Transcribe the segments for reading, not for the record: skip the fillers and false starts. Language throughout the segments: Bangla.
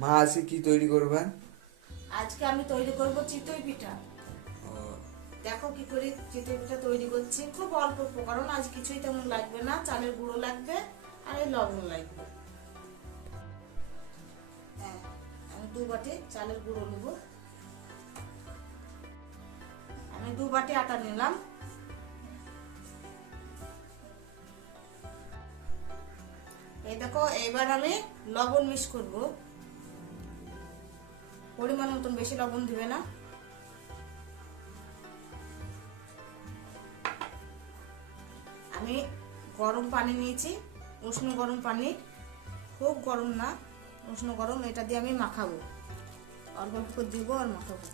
মা আজকে কি তৈরি করবেন? আজকে আমি তৈরি করব চিতই পিঠা। ও, দেখো কি করে চিতই পিঠা তৈরি করছি। খুব অল্প উপকরণ, আজ কিছুই তেমন লাগবে না। চালের গুঁড়ো লাগবে আর এই লবণ লাগবে। হ্যাঁ, আমি 2 বাটি চালের গুঁড়ো নেব। আমি 2 বাটি আটা নিলাম। এই দেখো, এবার আমি লবণ মিক্স করব। পরিমাণ মতন, বেশি লবণ দিবে না। আমি গরম পানি নিয়েছি, উষ্ণ গরম পানি, খুব গরম না, উষ্ণ গরম। এটা দিয়ে আমি মাখাবো, অল্প অল্প করে দিব আর মাখাবো।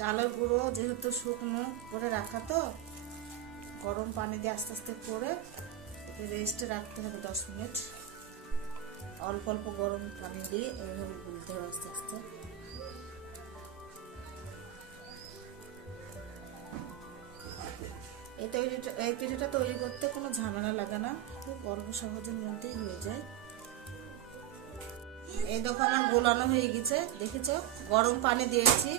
চালের গুঁড়ো যেহেতু শুকনো করে রাখা, তো গরম পানি দিয়ে আস্তে আস্তে করে রেস্টে রাখতে হবে 10 মিনিট। অল্প অল্প গরম পানি দিয়ে এইভাবে গুলতে হবে আস্তে আস্তে। এই পিঠাটা তৈরি করতে কোনো ঝামেলা লাগে না, খুব অল্প সহজের মধ্যেই হয়ে যায়। এই দেখো, আমার গোলানো হয়ে গেছে, দেখেছো? গরম পানি দিয়েছি।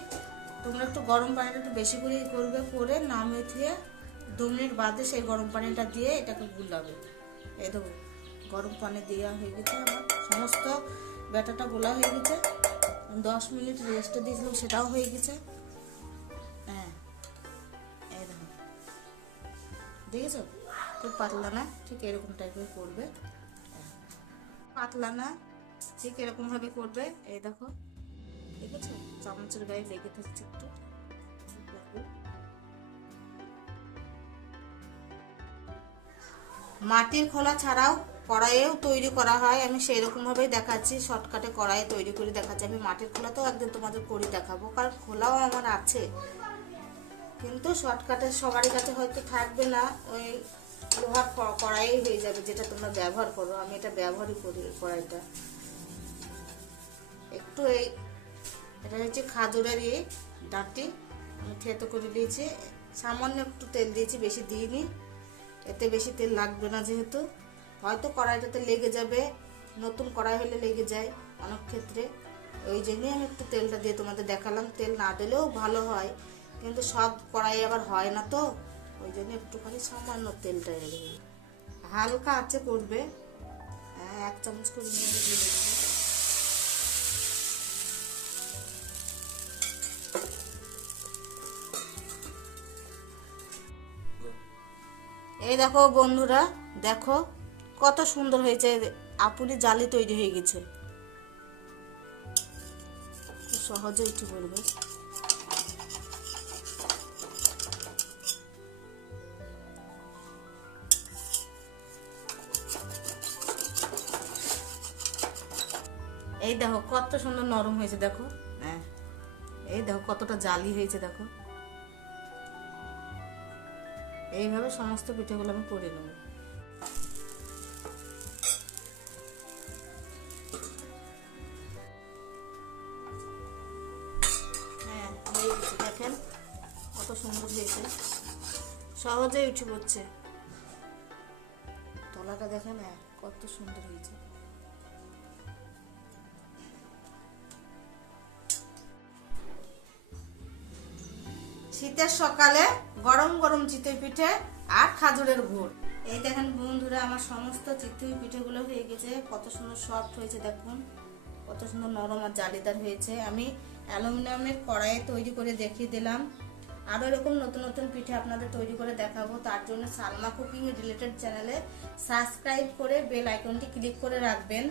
তোমরা একটু গরম পানিটা একটু বেশি করে করবে, করে নামিয়ে দিয়ে 2 মিনিট বাদে সেই গরম পানিটা দিয়ে এটাকে গুলাবে। এই দেখো, গরম পানি দেওয়া হয়ে গেছে, আমার সমস্ত ব্যাটাটা গোলা হয়ে গেছে। 10 মিনিট রেস্টে দিয়েছিলাম, সেটাও হয়ে গেছে। হ্যাঁ, এই দেখো, দেখেছো? খুব পাতলা না, ঠিক এরকম টাইপের করবে। পাতলা না, ঠিক এরকম ভাবে করবে। এই দেখো, দেখেছো? চামচের গায়ে লেগে থাকছে একটু। মাটির খোলা ছাড়াও কড়াইয়েও তৈরি করা হয়, আমি সেই রকম ভাবেই দেখাচ্ছি। শর্টকাটে কড়াইয়ে তৈরি করে দেখাচ্ছি। আমি মাটির খোলাতেও একদিন তোমাদের করে দেখাবো, কারণ খোলাও আমার আছে, কিন্তু শর্টকাটে সবারই কাছে হয়তো থাকবে না। ওই লোহার কড়াই হয়ে যাবে, যেটা তোমরা ব্যবহার করো। আমি এটা ব্যবহারই করি, কড়াইটা একটু এই, এটা হচ্ছে খাজুরের ডাঁটি, আমি থেতো করে দিয়েছি। সামান্য একটু তেল দিয়েছি, বেশি দিইনি, এতে বেশি তেল লাগবে না। যেহেতু হয়তো কড়াইটাতে লেগে যাবে, নতুন কড়াই হলে লেগে যায় অনেক ক্ষেত্রে, ওই জন্যই আমি একটু তেলটা দিয়ে তোমাদের দেখালাম। তেল না দিলেও ভালো হয়, কিন্তু সব কড়াই আবার হয় না, তো ওই জন্য একটুখানি সামান্য তেলটা হালকা আছে করবে। 1 চামচ করে নিয়ে দিয়ে দেবো। এই দেখো বন্ধুরা, দেখো কত সুন্দর হয়েছে। আপুলি জালি তৈরি হয়ে গেছে, খুব সহজে উঠে পড়বে। এই দেখো কত সুন্দর নরম হয়েছে, দেখো। হ্যাঁ, এই দেখো কতটা জালি হয়েছে, দেখো। এইভাবে সমস্ত পিঠেগুলো আমি করে নেব। হ্যাঁ, হয়ে গেছে, দেখেন কত সুন্দর হয়েছে, সহজেই উঠে পড়ছে। তলাটা দেখেন, কত সুন্দর হয়েছে। শীতের সকালে গরম গরম চিতই পিঠে আর খাজুরের গুড়। এই দেখেন বন্ধুরা, আমার সমস্ত চিতই পিঠেগুলো হয়ে গেছে। কত সুন্দর সফট হয়েছে, দেখুন কত সুন্দর নরম আর জালিদার হয়েছে। আমি অ্যালুমিনিয়ামের কড়াইয়ে তৈরি করে দেখিয়ে দিলাম। আরও এরকম নতুন নতুন পিঠে আপনাদের তৈরি করে দেখাবো। তার জন্য সালমা কুকিং রিলেটেড চ্যানেলে সাবস্ক্রাইব করে বেল আইকনটি ক্লিক করে রাখবেন।